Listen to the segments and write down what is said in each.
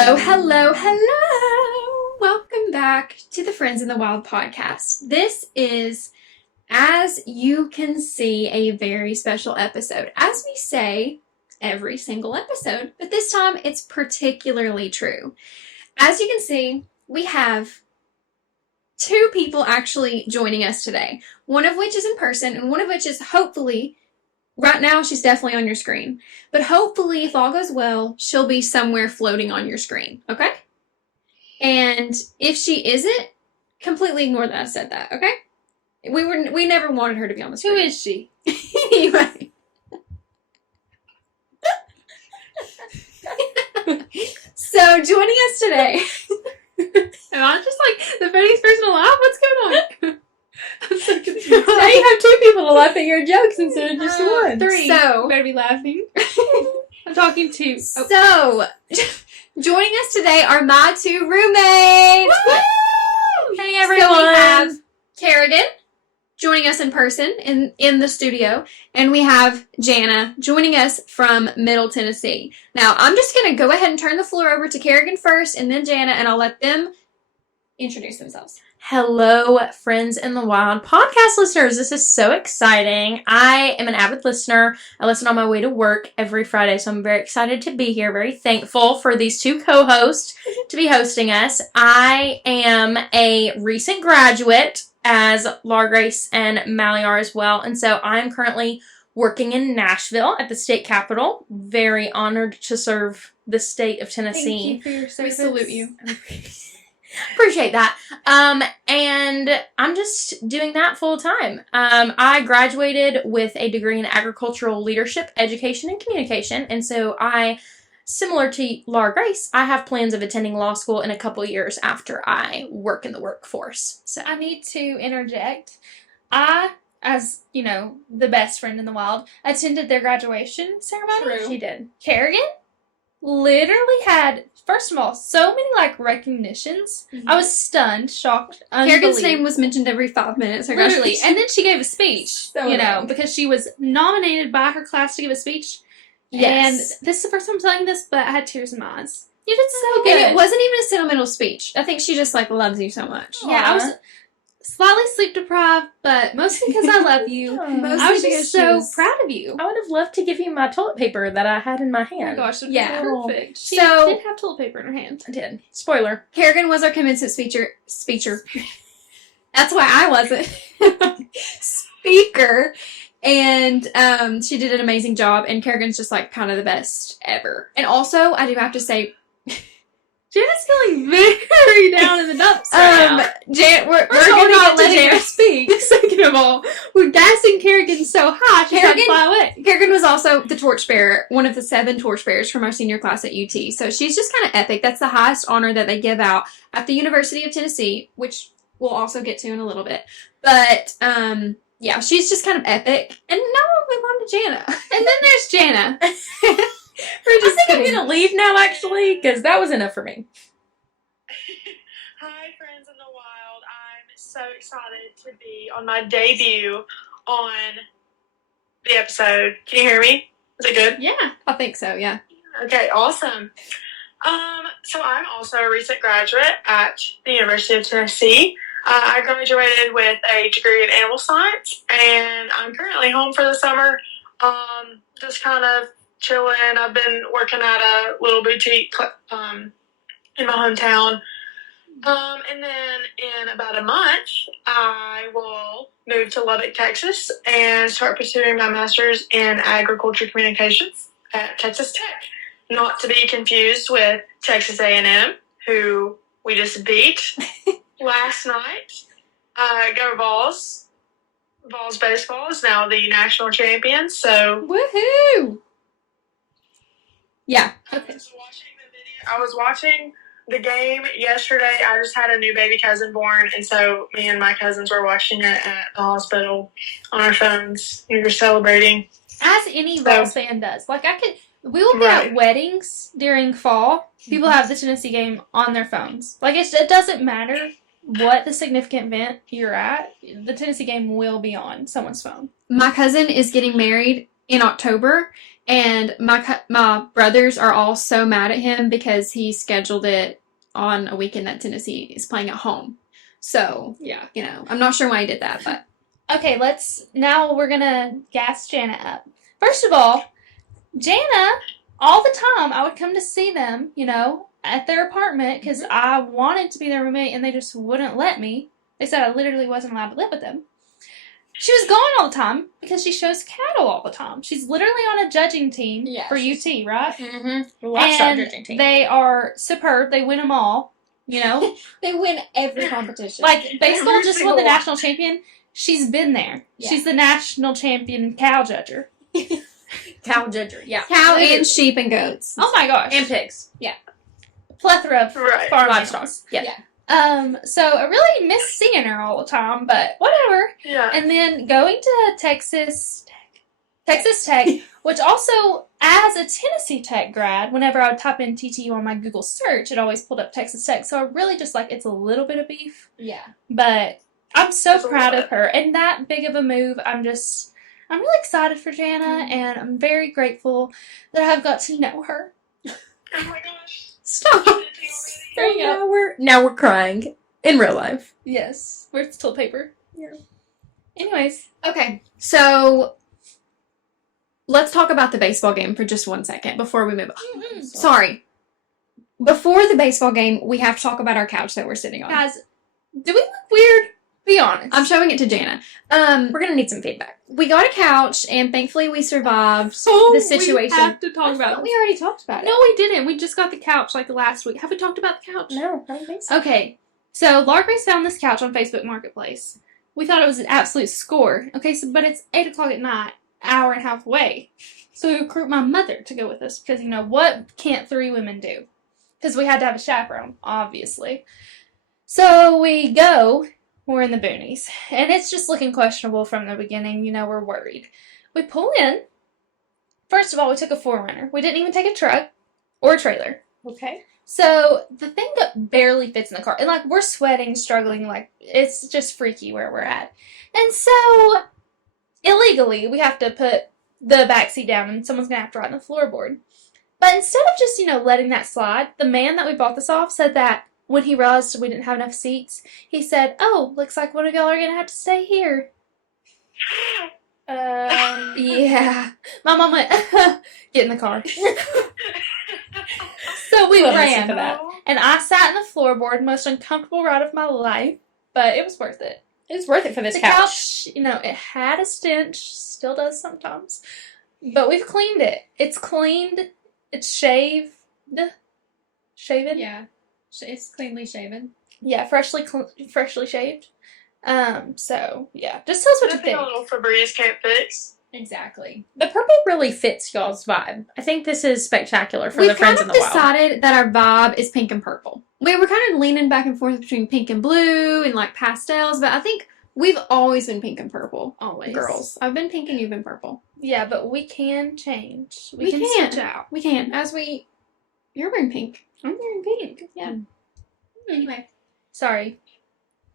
Hello, hello, hello! Welcome back to the Friends in the Wild podcast. This is, as you can see, a very special episode. As we say every single episode, but this time it's particularly true. As you can see, we have two people actually joining us today. One of which is in person, and one of which is hopefully... Right now, she's definitely on your screen. But hopefully, if all goes well, she'll be somewhere floating on your screen, okay? And if she isn't, completely ignore that I said that, okay? We never wanted her to be on the screen. Who is she? Anyway. So, joining us today... Am I just like the funniest person alive? What's going on? I'm so confused. Now you have two people to laugh at your jokes instead of just one. Three. So- You better be laughing. I'm talking to. So, joining us today are my two roommates. Woo! Hey So everyone. we have Carragan joining us in person in the studio, and we have Jana joining us from Middle Tennessee. Now, I'm just going to go ahead and turn the floor over to Carragan first, and then Jana, and I'll let them introduce themselves. Hello, Friends in the Wild podcast listeners. This is so exciting. I am an avid listener. I listen on my way to work every Friday, so I'm very excited to be here. Very thankful for these two co-hosts to be hosting us. I am a recent graduate, as Laura Grace and Mally are as well, and so I'm currently working in Nashville at the state capitol. Very honored to serve the state of Tennessee. Thank you for your We service. salute you. Appreciate that. And I'm just doing that full time. I graduated with a degree in agricultural leadership, education, and communication. And so similar to Laura Grace, I have plans of attending law school in a couple years after I work in the workforce. So I need to interject. I, as you know, the best friend in the wild, attended their graduation ceremony. True. she did. Carragan literally had, first of all, so many recognitions. Mhm. I was stunned, shocked, Carragan's unbelievable. name was mentioned every 5 minutes. Her Literally. graduation. And then she gave a speech, So annoying. because she was nominated by her class to give a speech. Yes. And this is the first time I'm telling this, but I had tears in my eyes. You did so And good. it wasn't even a sentimental speech. I think she just, loves you so much. Yeah, I was slightly sleep deprived, but mostly because I love you. Mostly I was because just she so was- proud of you. I would have loved to give you my toilet paper that I had in my Oh my hand. gosh, that Yeah. was perfect. She So- did have toilet paper in her hand. I did. Spoiler. Carragan was our commencement speaker. That's why I wasn't. Speaker. And she did an amazing job, and Carragan's just kind of the best ever. And also, I do have to say, Jana's feeling very down in the dumps right now. we're First of all, going we're not to get to letting her Jana. speak. Second of all, we're gassing Carragan so high she's had to Carragan- fly away. Carragan was also the torchbearer, one of the 7 torchbearers from our senior class at UT. So she's just kind of epic. That's the highest honor that they give out at the University of Tennessee, which we'll also get to in a little bit. But, yeah, she's just kind of epic. And now we'll move on to Jana. And then there's Jana. We're just I think kidding. I'm gonna leave now, actually, because that was enough for me. Hi, friends in the wild. I'm so excited to be on my debut on the episode. Can you hear me? Is it good? Yeah. I think so, yeah. Okay, awesome. So I'm also a recent graduate at the University of Tennessee. I graduated with a degree in animal science, and I'm currently home for the summer. Just kind of chilling. I've been working at a little boutique in my hometown. And then in about a month, I will move to Lubbock, Texas, and start pursuing my master's in agriculture communications at Texas Tech. Not to be confused with Texas A&M, who we just beat last night. Go Vols. Vols baseball is now the national champions. So Woohoo! Yeah. I was watching the game yesterday. I just had a new baby cousin born, and so me and my cousins were watching it at the hospital on our phones. We were celebrating. As any Vols fan does. We will be Right. at weddings during fall. People have the Tennessee game on their phones. It doesn't matter what the significant event you're at. The Tennessee game will be on someone's phone. My cousin is getting married in October, And my brothers are all so mad at him because he scheduled it on a weekend that Tennessee is playing at home. So, Yeah. I'm not sure why he did that, but. Okay, now we're gonna gas Jana up. First of all, Jana, all the time, I would come to see them, at their apartment because I wanted to be their roommate and they just wouldn't let me. They said I literally wasn't allowed to live with them. She was gone all the time because she shows cattle all the time. She's literally on a judging team for UT, right? Mm-hmm. Livestock judging team. They are superb. They win them all, They win every competition. Like, baseball just won the national champion. She's been there. Yeah. She's the national champion cow judger. Cow judger, yeah. Cow and sheep and goats. Oh my gosh. And pigs. Yeah. Plethora of farm livestock. Yeah. So I really miss seeing her all the time, but whatever. Yeah. And then going to Texas Tech, which also, as a Tennessee Tech grad, whenever I would type in TTU on my Google search, it always pulled up Texas Tech. So I really just it's a little bit of beef. Yeah. But I'm so proud of her. And that big of a move, I'm really excited for Jana, and I'm very grateful that I've got to know her. Oh my gosh. Stop. There you go. Now we're crying. In real life. Yes. Where's the toilet paper? Yeah. Anyways. Okay, so let's talk about the baseball game for just 1 second before we move on. Mm-hmm. Sorry. Before the baseball game, we have to talk about our couch that we're sitting on. Guys, do we look weird? Be honest. I'm showing it to Jana. We're going to need some feedback. We got a couch, and thankfully we survived the situation. We have to talk about it. We already talked about it. No, we didn't. We just got the couch last week. Have we talked about the couch? No, I don't think so. Okay, so Largrace found this couch on Facebook Marketplace. We thought it was an absolute score. Okay, but it's 8 o'clock at night, hour and a half away. So we recruit my mother to go with us because, what can't 3 women do? Because we had to have a chaperone, obviously. So we go. We're in the boonies. And it's just looking questionable from the beginning. We're worried. We pull in. First of all, we took a 4Runner. We didn't even take a truck or a trailer. Okay. So the thing that barely fits in the car. And, we're sweating, struggling. It's just freaky where we're at. And so, illegally, we have to put the back seat down and someone's going to have to ride on the floorboard. But instead of just, letting that slide, the man that we bought this off said that when he realized we didn't have enough seats, he said, "Oh, looks like one of y'all are going to have to stay here." Yeah. My mom went, "Get in the car." So we ran. For that. And I sat in the floorboard, most uncomfortable ride of my life, but it was worth it. It was worth it for this The couch. it had a stench, still does sometimes, but we've cleaned it. It's cleaned, it's shaved. Shaven? Yeah. It's cleanly shaven. Yeah, freshly shaved. So, yeah. Just tell us what you Nothing think. a little Febreze can't fix. Exactly. The purple really fits y'all's vibe. I think this is spectacular for the Friends in the Wild. We've kind of decided that our vibe is pink and purple. We were kind of leaning back and forth between pink and blue and pastels, but I think we've always been pink and purple. Always. Girls. I've been pink and you've been purple. Yeah, but we can change. We can can. switch out. We can. You're wearing pink. I'm wearing pink. Yeah. Anyway. Sorry.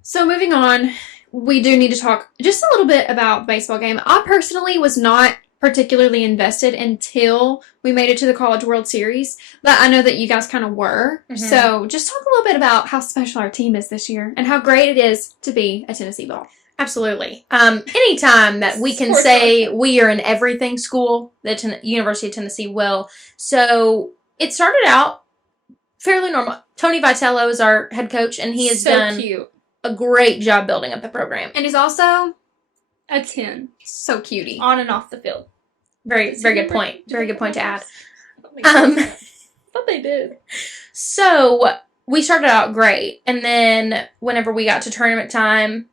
So moving on, we do need to talk just a little bit about the baseball game. I personally was not particularly invested until we made it to the College World Series, but I know that you guys kind of were. Mhm. So just talk a little bit about how special our team is this year and how great it is to be a Tennessee Ball. Absolutely. Anytime that we can say we are an everything school, the University of Tennessee will. So it started out fairly normal. Tony Vitello is our head coach, and he has done cute. a great job building up the program. And he's also A 10. so cutie. On and off the field. Very good point. Very good point to add. I thought they did. So we started out great, and then whenever we got to tournament time,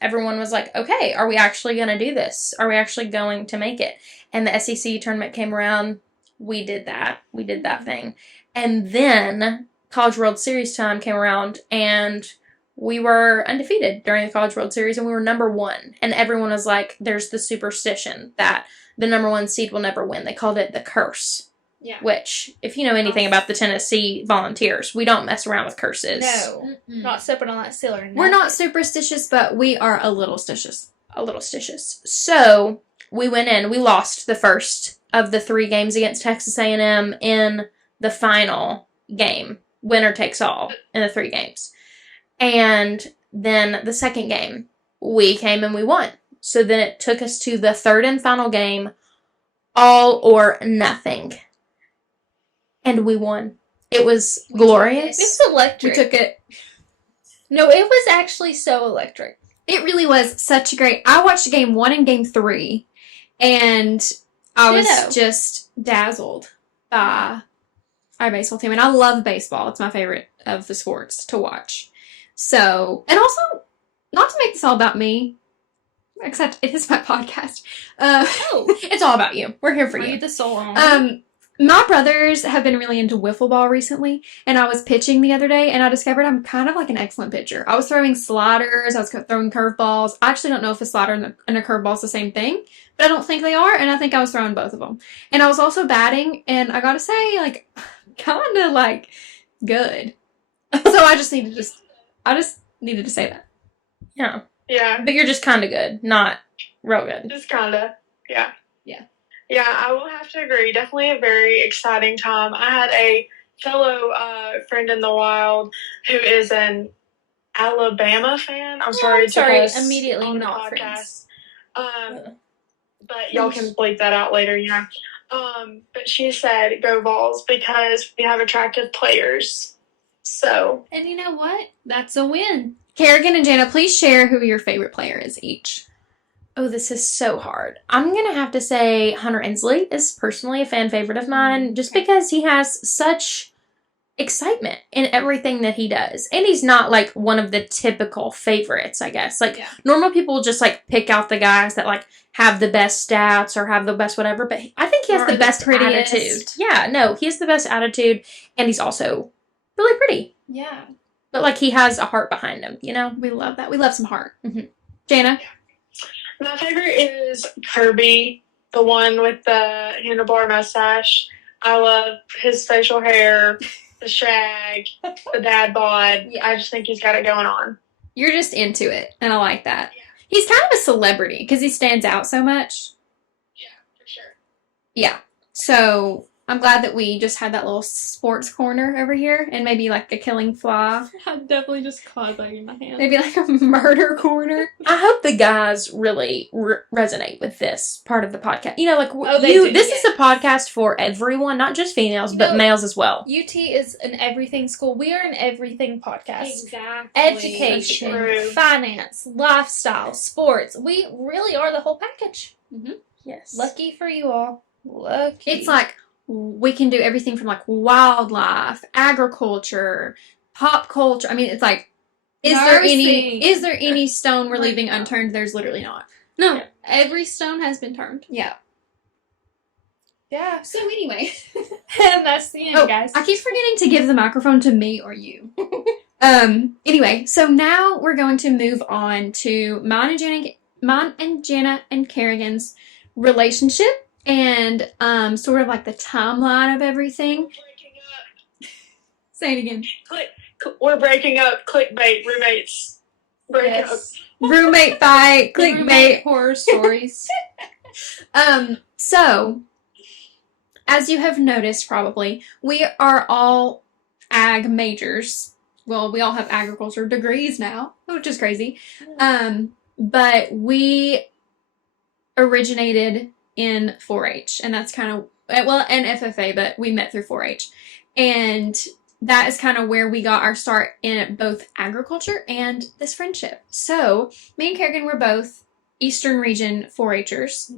everyone was like, okay, are we actually going to do this? Are we actually going to make it? And the SEC tournament came around. We did that. We did that thing. And then College World Series time came around, and we were undefeated during the College World Series, and we were number 1. And everyone was like, there's the superstition that the number 1 seed will never win. They called it the curse. Yeah. Which, if you know anything about the Tennessee Volunteers, we don't mess around with curses. No. Not stepping on that ceiling. We're not superstitious, but we are a little stitious. A little stitious. So, we went in. We lost the first of the 3 games against Texas A&M in the final game. Winner takes all in the 3 games. And then the second game, we came and we won. So then it took us to the 3rd and final game, all or nothing. And we won. It was glorious. It was electric. We took it. No, it was actually so electric. It really was such a great. I watched game 1 and game 3, and I was Ditto. just dazzled by our baseball team. And I love baseball. It's my favorite of the sports to watch. So, and also, not to make this all about me, except it is my podcast. It's all about you. We're here for Breathe you. the soul on. My brothers have been really into wiffle ball recently, and I was pitching the other day, and I discovered I'm kind of like an excellent pitcher. I was throwing sliders, I was throwing curveballs. I actually don't know if a slider and a curveball is the same thing, but I don't think they are, and I think I was throwing both of them. And I was also batting, and I gotta say, like, kind of, like, good. So I just needed to say that. Yeah. Yeah, But you're just kind of good, not real good. just kinda. Yeah. Yeah. Yeah, I will have to agree. Definitely a very exciting time. I had a fellow friend in the wild who is an Alabama fan. I'm sorry to cuss immediately on the not podcast. friends. But y'all can bleep that out later, you know. But she said, "Go Vols," because we have attractive players. So And you know what? That's a win. Carragan and Jana, please share who your favorite player is each. Oh, this is so hard. I'm going to have to say Hunter Inslee is personally a fan favorite of mine just because he has such excitement in everything that he does. And he's not like one of the typical favorites, I guess. Like normal people just like pick out the guys that like have the best stats or have the best whatever, but I think he has Or the the best prettiest. attitude. Yeah, no, he has the best attitude and he's also really pretty. Yeah. But like he has a heart behind him, you know? We love that. We love some heart. Mhm. Jana? my favorite is Kirby, the one with the handlebar mustache. I love his facial hair, the shag, the dad bod. Yeah. I just think he's got it going on. You're just into it, and I like that. He's kind of a celebrity because he stands out so much. Yeah, for sure. Yeah. So I'm glad that we just had that little sports corner over here, and maybe like a killing fly, I definitely just caught that in my hand. maybe like a murder corner. I hope the guys really resonate with this part of the podcast. You know, like they do, this is a podcast for everyone, not just females, but No. males as well. UT is an everything school. We are an everything podcast. Exactly. Education, True. finance, lifestyle, sports. We really are the whole package. Yes. Lucky for you all. Lucky. It's like we can do everything from like wildlife, agriculture, pop culture. I mean, it's like, is Nursing. there any stone we're leaving unturned? There's literally not. no, every stone has been turned. Yeah. Yeah. So anyway, And that's the end, guys. I keep forgetting to give the microphone to me or you. Anyway, so now we're going to move on to mine and Jana and Carragan's relationship and sort of like the timeline of everything. Breaking up. Say it again. We're breaking up. Clickbait. Roommates. Break up. Yes. Roommate fight, clickbait. Roommate horror stories. So, as you have noticed probably, we are all ag majors. Well, we all have agriculture degrees now, which is crazy. But we originated in 4-H, and that's kind of, well, and FFA, but we met through 4-H. And that is kind of where we got our start in both agriculture and this friendship. So, me and Carragan were both Eastern Region 4-Hers.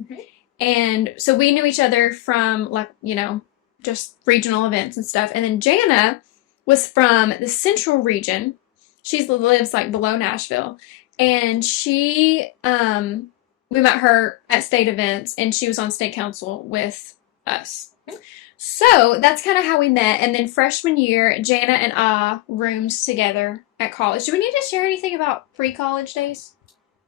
And so we knew each other from, like, you know, just regional events and stuff. And then Jana was from the Central Region. She lives, like, below Nashville. And she, we met her at state events, and she was on state council with us. So that's kind of how we met. And then freshman year, Jana and I roomed together at college. Do we need to share anything about pre-college days?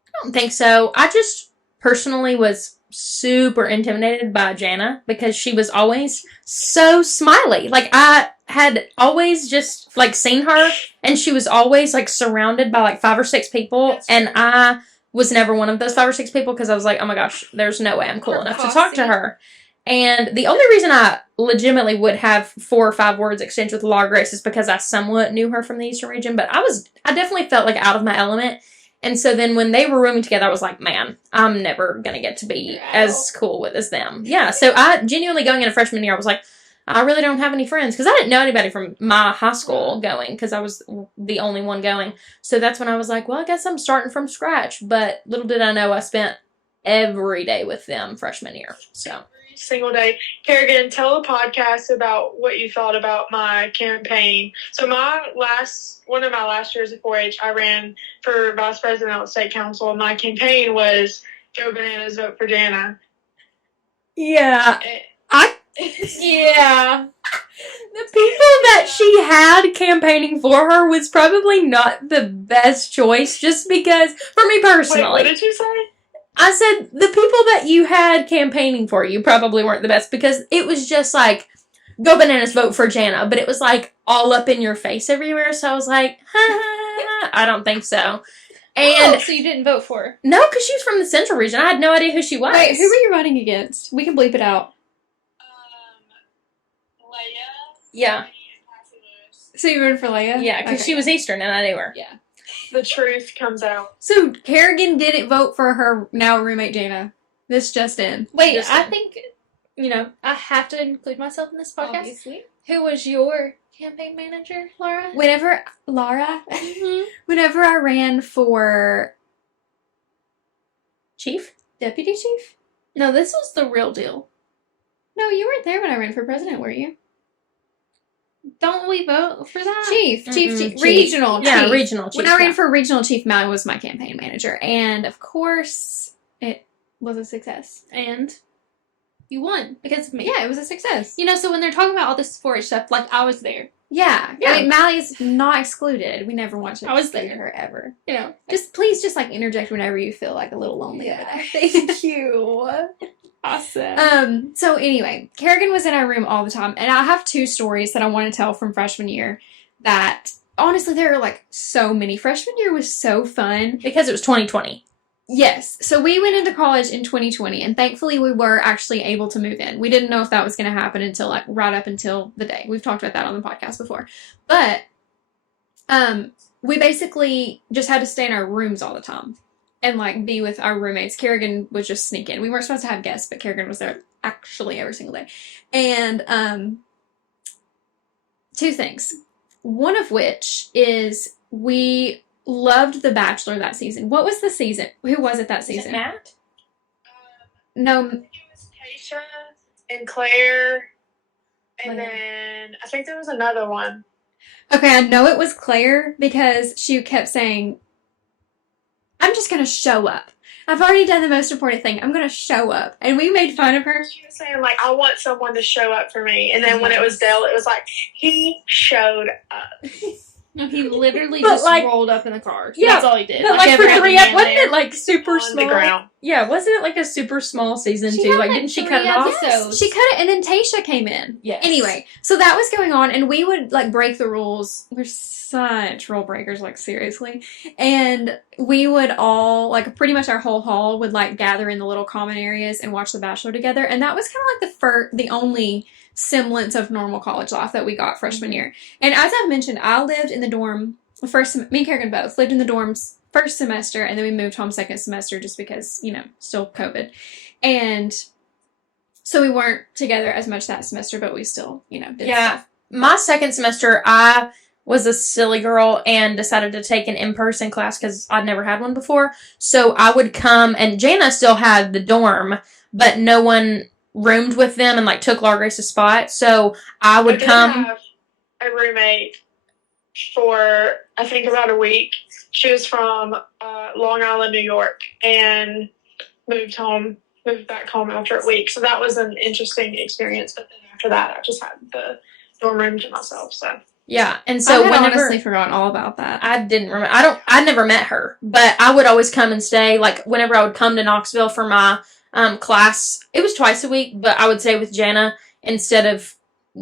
I don't think so. I just personally was super intimidated by Jana because she was always so smiley. Like, I had always just, like, seen her, and she was always, like, surrounded by, like, 5 or 6 people, and I was never one of those 5 or 6 people because I was like, oh my gosh, there's no way I'm cool enough to talk to her. And the only reason I legitimately would have 4 or 5 words exchanged with Laura Grace is because I somewhat knew her from the Eastern region, but I definitely felt like out of my element. And so then when they were rooming together, I was like, man, I'm never going to get to be as cool with as them. Yeah, so I genuinely, going into freshman year, I was like, I really don't have any friends, because I didn't know anybody from my high school going, because I was the only one going. So that's when I was like, well, I guess I'm starting from scratch. But little did I know I spent every day with them freshman year. So Single day. Carragan, tell the podcast about what you thought about my campaign. So one of my last years at 4-H, I ran for vice president of state council, and my campaign was Go Bananas, Vote for Jana. yeah, yeah. The people that she had campaigning for her was probably not the best choice, just because, for me personally. Wait, what did you say? I said the people that you had campaigning for you probably weren't the best, because it was just like, Go Bananas, Vote for Jana, but it was like all up in your face everywhere, so I was like, I don't think so. And so you didn't vote for her? No, because she was from the Central region. I had no idea who she was. Wait, who were you running against? We can bleep it out. Leia. Yeah. So you voted for Leia? Yeah, because she was Eastern and I knew her. Yeah. The truth comes out. So Carragan didn't vote for her now roommate Jana. This just in. Wait, Just I in. think, I have to include myself in this podcast. Obviously. Who was your campaign manager, Laura? Whenever Laura, Mm-hmm. whenever I ran for Chief? deputy chief? No, this was the real deal. No, you weren't there when I ran for president, were you? Don't we vote for that? Chief, Chief. regional Yeah, chief. regional chief. When I ran yeah. for regional chief, Mal was my campaign manager, and of course, it was a success. And you won because of me. Yeah, it was a success. So when they're talking about all this 4-H stuff, like, I was there. Yeah, Yeah. I mean, Mally's not excluded. We never want to I was exclude there. her ever. Just Just interject whenever you feel like a little lonely over there. Thank you. Awesome. So anyway, Carragan was in our room all the time, and I have 2 stories that I want to tell from freshman year that, honestly, there are, like, so many. Freshman year was so fun. Because it was 2020. Yes. So we went into college in 2020, and thankfully we were actually able to move in. We didn't know if that was going to happen until, like, right up until the day. We've talked about that on the podcast before. But we basically just had to stay in our rooms all the time and, like, be with our roommates. Carragan would just sneak in. We weren't supposed to have guests, but Carragan was there actually every single day. And 2 things. One of which is we loved The Bachelor that season. What was the season? Who was it that season? Is it Matt? No. I think it was Tasha and Claire, and Claire. then I think there was another one. Okay, I know it was Claire because she kept saying, I'm just going to show up. I've already done the most important thing. I'm going to show up. And we made fun of her. She was saying, like, I want someone to show up for me. And then when it was Dale, it was like, he showed up. No, he literally But, just like- rolled up in the car. Yeah, That's all he did. But like for every other 3 man wasn't there. it like super On small? the ground. Yeah, wasn't it like a super small season She too? had, Like, like, didn't she 3 cut it off? episodes. She cut it, and then Tasha came in. Yes. Anyway, so that was going on, and we would, like, break the rules. We're such rule breakers, like, seriously. And we would all, like, pretty much our whole hall would, like, gather in the little common areas and watch The Bachelor together. And that was kind of like the only semblance of normal college life that we got freshman year. And as I've mentioned, I lived in the dorm, me and Carragan both lived in the dorms first semester, and then we moved home second semester just because, still COVID. And so we weren't together as much that semester, but we still, did Yeah. stuff. My second semester, I was a silly girl and decided to take an in-person class because I'd never had one before. So I would come, and Jana still had the dorm, but no one roomed with them and, like, took Laura Grace's spot. So I would I did come. have a roommate for, I think, about a week. She was from Long Island, New York, and moved back home after a week. So that was an interesting experience. But then after that, I just had the dorm room to myself. So Yeah, and so I had whenever honestly forgotten all about that. I didn't remember. I never met her, but I would always come and stay. Like, whenever I would come to Knoxville for my class, it was twice a week, but I would stay with Jana instead of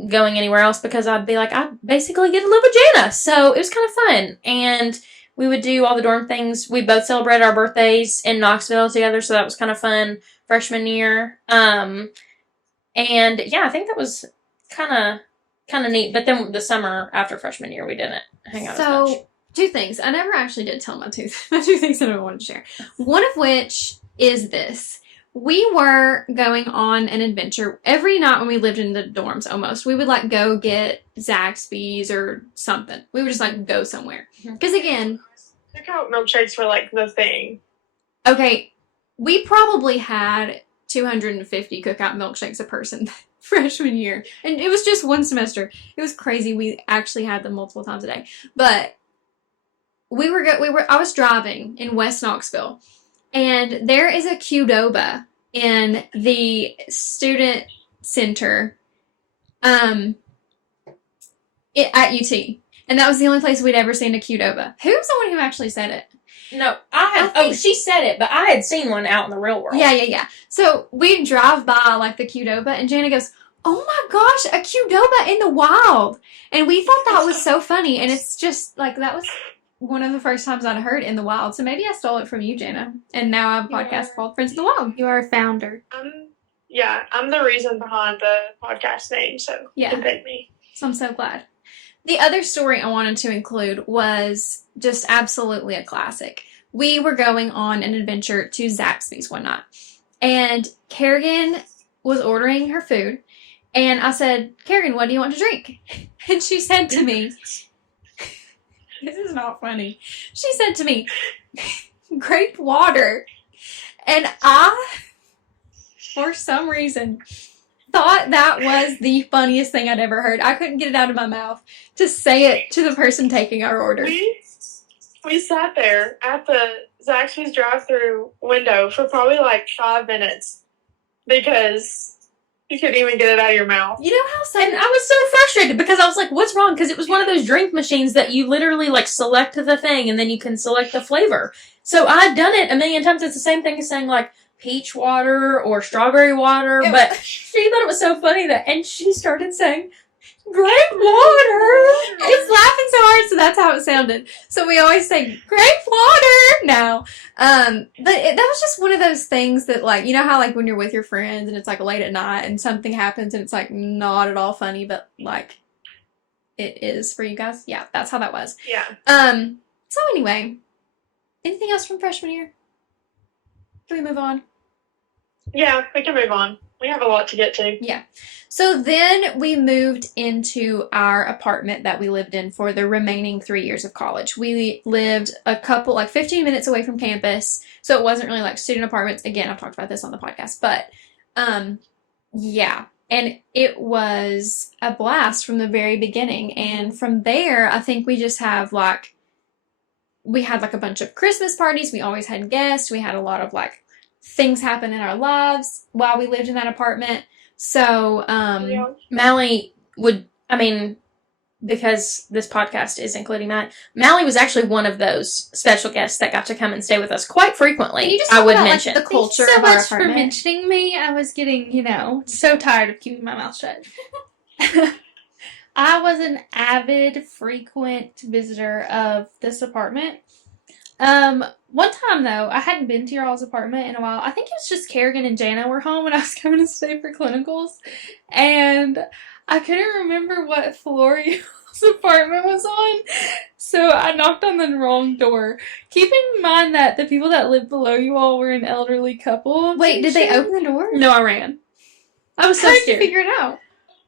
going anywhere else because I'd be like, I basically get to live with Jana. So it was kind of fun. And we would do all the dorm things. We both celebrated our birthdays in Knoxville together, so that was kind of fun freshman year. And And yeah, I think that was kind of neat. But then the summer after freshman year, we didn't hang out as much. So, two things. I never actually did tell my two things that I wanted to share. One of which is this. We were going on an adventure every night when we lived in the dorms almost. We would like go get Zaxby's or something. We would just like go somewhere. Because again, Cookout milkshakes were like the thing. okay, we probably had 250 cookout milkshakes a person freshman year. And it was just one semester. It was crazy. We actually had them multiple times a day. But I was driving in West Knoxville, and there is a Qdoba in the student center at UT. And that was the only place we'd ever seen a Qdoba. Who's the one who actually said it? No, I had. She said it, but I had seen one out in the real world. Yeah. So we drive by like the Qdoba, and Jana goes, "Oh my gosh, a Qdoba in the wild!" And we thought that was so funny, and it's just like that was one of the first times I'd heard in the wild. So maybe I stole it from you, Jana, and now I have a podcast called Friends of the Wild. You are a founder. I'm the reason behind the podcast name, so Yeah. you can thank me. So I'm so glad. The other story I wanted to include was just absolutely a classic. We were going on an adventure to Zaxby's one night, and Carragan was ordering her food, and I said, "Carragan, what do you want to drink?" And she said to me, this is not funny. She said to me, "Grape water." And I, for some reason, thought that was the funniest thing I'd ever heard. I couldn't get it out of my mouth to say it to the person taking our order. We sat there at the Zaxby's drive-thru window for probably like 5 minutes because you couldn't even get it out of your mouth. You know how some... And I was so frustrated because I was like, what's wrong? Because it was one of those drink machines that you literally like select the thing and then you can select the flavor. So I'd done it a million times. It's the same thing as saying like peach water or strawberry water. But she thought it was so funny and she started saying, "Grape water." It's laughing so hard, so that's how it sounded. So we always say, "Grape water" now. But that was just one of those things that, like, you know how, like, when you're with your friends and it's, like, late at night and something happens and it's, like, not at all funny, but, like, it is for you guys? Yeah, that's how that was. Yeah. So anyway, anything else from freshman year? Can we move on? Yeah, we can move on. We have a lot to get to. Yeah. So then we moved into our apartment that we lived in for the remaining 3 years of college. We lived a couple, like 15 minutes away from campus, so it wasn't really like student apartments. Again, I've talked about this on the podcast, but yeah. And it was a blast from the very beginning. And from there, I think we just have like, we had like a bunch of Christmas parties. We always had guests. We had a lot of like things happen in our lives while we lived in that apartment. So, Mally because this podcast is including Mally was actually one of those special guests that got to come and stay with us quite frequently. Can you just I talk would about, mention. like, the culture Thank you so of our much for apartment? mentioning me. I was getting, so tired of keeping my mouth shut. I was an avid, frequent visitor of this apartment. One time, though, I hadn't been to your all's apartment in a while. I think it was just Carragan and Jana were home when I was coming to stay for clinicals. And I couldn't remember what floor y'all's apartment was on. So I knocked on the wrong door. Keep in mind that the people that lived below you all were an elderly couple. Wait, did they open the door? No, I ran. I was so How did you scared. figure it out?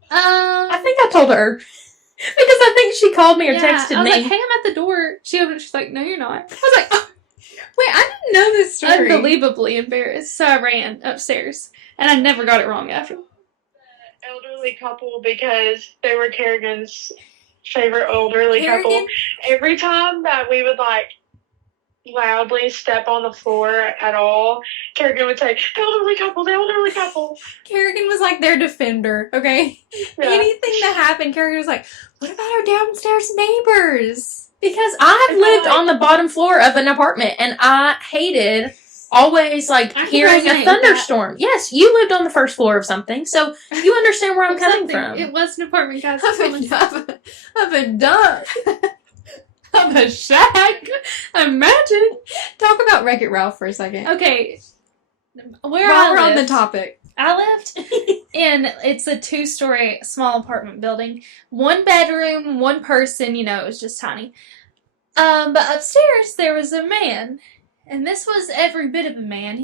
I think I told her. Because I think she called me or texted I was me. like, "Hey, I'm at the door." She opened it. She's like, "No, you're not." I was like, "Oh." Wait, I didn't know this story. Unbelievably embarrassed. So I ran upstairs. And I never got it wrong after. Elderly couple because they were Carragan's favorite elderly couple. Every time that we would like loudly step on the floor at all, Carragan would say, "The elderly couple, the elderly couple." Carragan was like their defender, okay? Yeah. Anything that happened, Carragan was like, "What about our downstairs neighbors?" Because I have lived on the bottom floor of an apartment, and I hated always, like, I can hearing resonate a with thunderstorm. Yes, you lived on the first floor of something, so you understand where I'm coming from. It was an apartment, guys. Of a dump. Of a shack. Imagine. Talk about Wreck-It Ralph for a second. Okay. While we're on the lived, topic. I lived in, it's a 2-story small apartment building. 1 bedroom, 1 person, it was just tiny. But upstairs there was a man. And this was every bit of a man.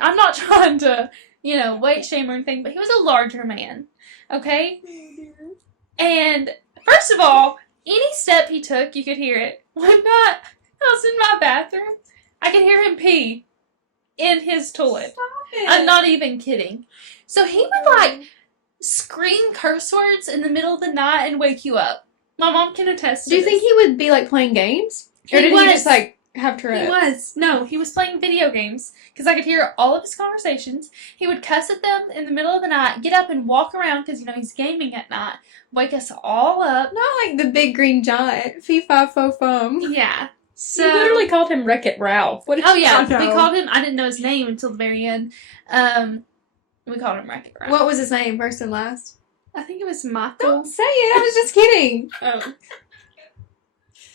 I'm not trying to, weight shame or anything, but he was a larger man. Okay? And first of all, any step he took, you could hear it. One night, I was in my bathroom. I could hear him pee in his toilet. I'm not even kidding. So he would, scream curse words in the middle of the night and wake you up. My mom can attest to Do you this. think he would be, playing games? Or did he just, have Tourette's? He was. No, he was playing video games. Because I could hear all of his conversations. He would cuss at them in the middle of the night, get up and walk around because, he's gaming at night, wake us all up. Not like the big green giant. Fee-fi-fo-fum. Yeah. So, You literally called him Wreck-It Ralph. What did oh, yeah. I We know. called him, I didn't know his name until the very end. We called him Wreck-It Ralph. What was his name, first and last? I think it was Michael. Don't say it. I was just kidding. Oh.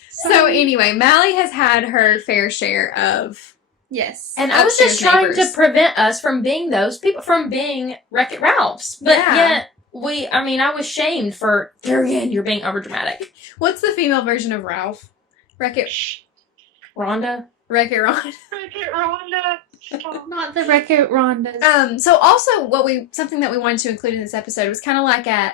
So anyway, Mally has had her fair share of Yes. And I was just upstairs trying neighbors. to prevent us from being those people, from being Wreck-It Ralphs. But Yeah. yet, I was shamed for, Carragan, you're being overdramatic. What's the female version of Ralph? Wreck-It Rhonda? Ron. Wreck-It Rhonda. Stop. Not the Wreck-It Rhondas. So also something that we wanted to include in this episode was kind of like I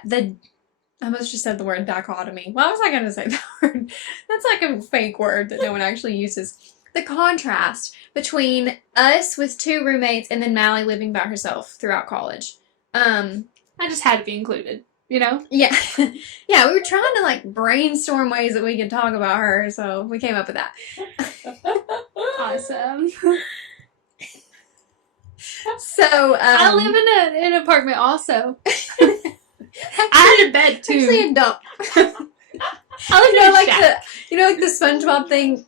almost just said the word dichotomy. Why was I going to say that word? That's like a fake word that no one actually uses. The contrast between us with 2 roommates and then Mally living by herself throughout college. I just had to be included, Yeah. Yeah, we were trying to brainstorm ways that we could talk about her, so we came up with that. Awesome. So, I live in an apartment also. I had a bed too. actually a dump. I live in a shack. the SpongeBob thing.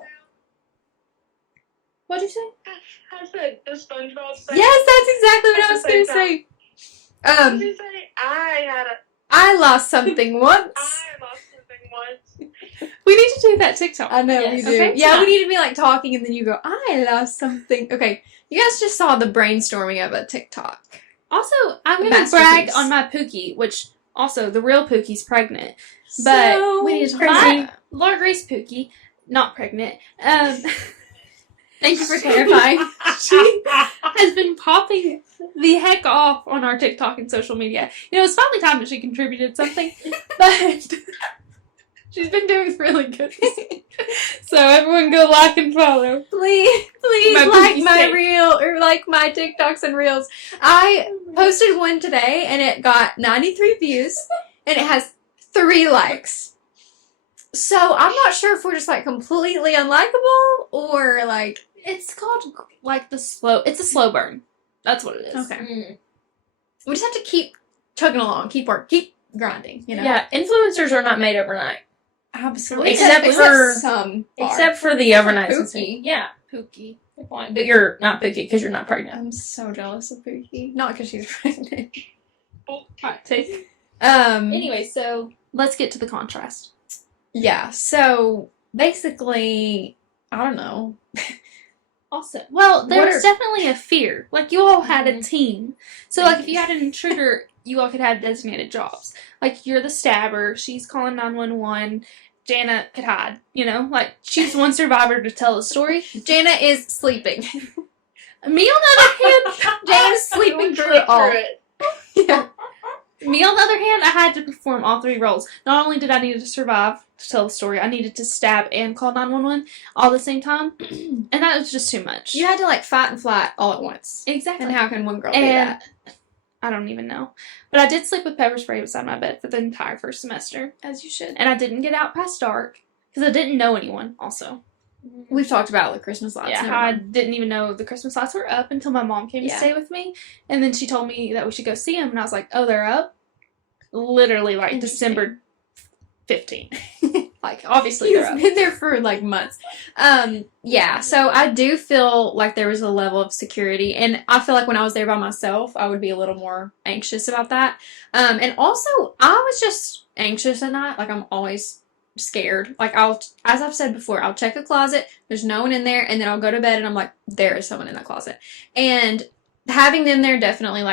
What'd you say? I said the SpongeBob thing. Yes, that's exactly what I was going to say. What did you say? I lost something once. I lost something once. We need to do that TikTok. I know Yes. we do. Okay, Yeah, so- we need to be talking and then you go, I lost something. Okay, you guys just saw the brainstorming of a TikTok. Also, I'm going to Masterpiece. brag on my Pookie, which also the real Pookie's pregnant. But So we need to crazy. my Laura Grace Pookie, not pregnant. Thank you for clarifying. She has been popping the heck off on our TikTok and social media. It's finally time that she contributed something, but she's been doing really good. So everyone go like and follow. Please My like Pookie my steak. reel or like my TikToks and reels. I posted one today and it got 93 views and it has 3 likes. So I'm not sure if we're just completely unlikable or It's called it's a slow burn. That's what it is. okay. We just have to keep chugging along, keep grinding, Yeah, influencers are not made overnight. Absolutely. Except for- some are. Except for the overnight. Pookie. Yeah, Pookie. good point. But you're not Pookie because you're not pregnant. I'm so jealous of Pookie. Not because she's pregnant. Hot take. Um Anyway, so let's get to the contrast. yeah, so basically I don't know. Also, well, What there's are- definitely a fear. You all had a Mhm. team. So, if you had an intruder, you all could have designated jobs. You're the stabber, she's calling 911, Jana could hide, she's one survivor to tell the story. Jana is sleeping. Me, on the other hand, Jana's sleeping through it all. Yeah. me, on the other hand, I had to perform all 3 roles. Not only did I need to survive to tell the story, I needed to stab and call 911 all at the same time. And that was just too much. You had to fight and flight all at once. Exactly. And how can one girl do And that? I don't even know. But I did sleep with pepper spray beside my bed for the entire first semester. As you should. And I didn't get out past dark because I didn't know anyone, also. We've talked about the Christmas lights. Yeah, never how I mind. didn't even know the Christmas lights were up until my mom came to Yeah. stay with me. And then she told me that we should go see them. And I was like, oh, they're up? Literally, Interesting. December 15th. Obviously they're You've up. been there for months. Yeah, so I do feel like there was a level of security, and I feel like when I was there by myself, I would be a little more anxious about that. And also, I was just anxious at night. I'm always scared. As I've said before, I'll check a closet, there's no one in there, and then I'll go to bed and I'm like, there is someone in that closet. And having them there definitely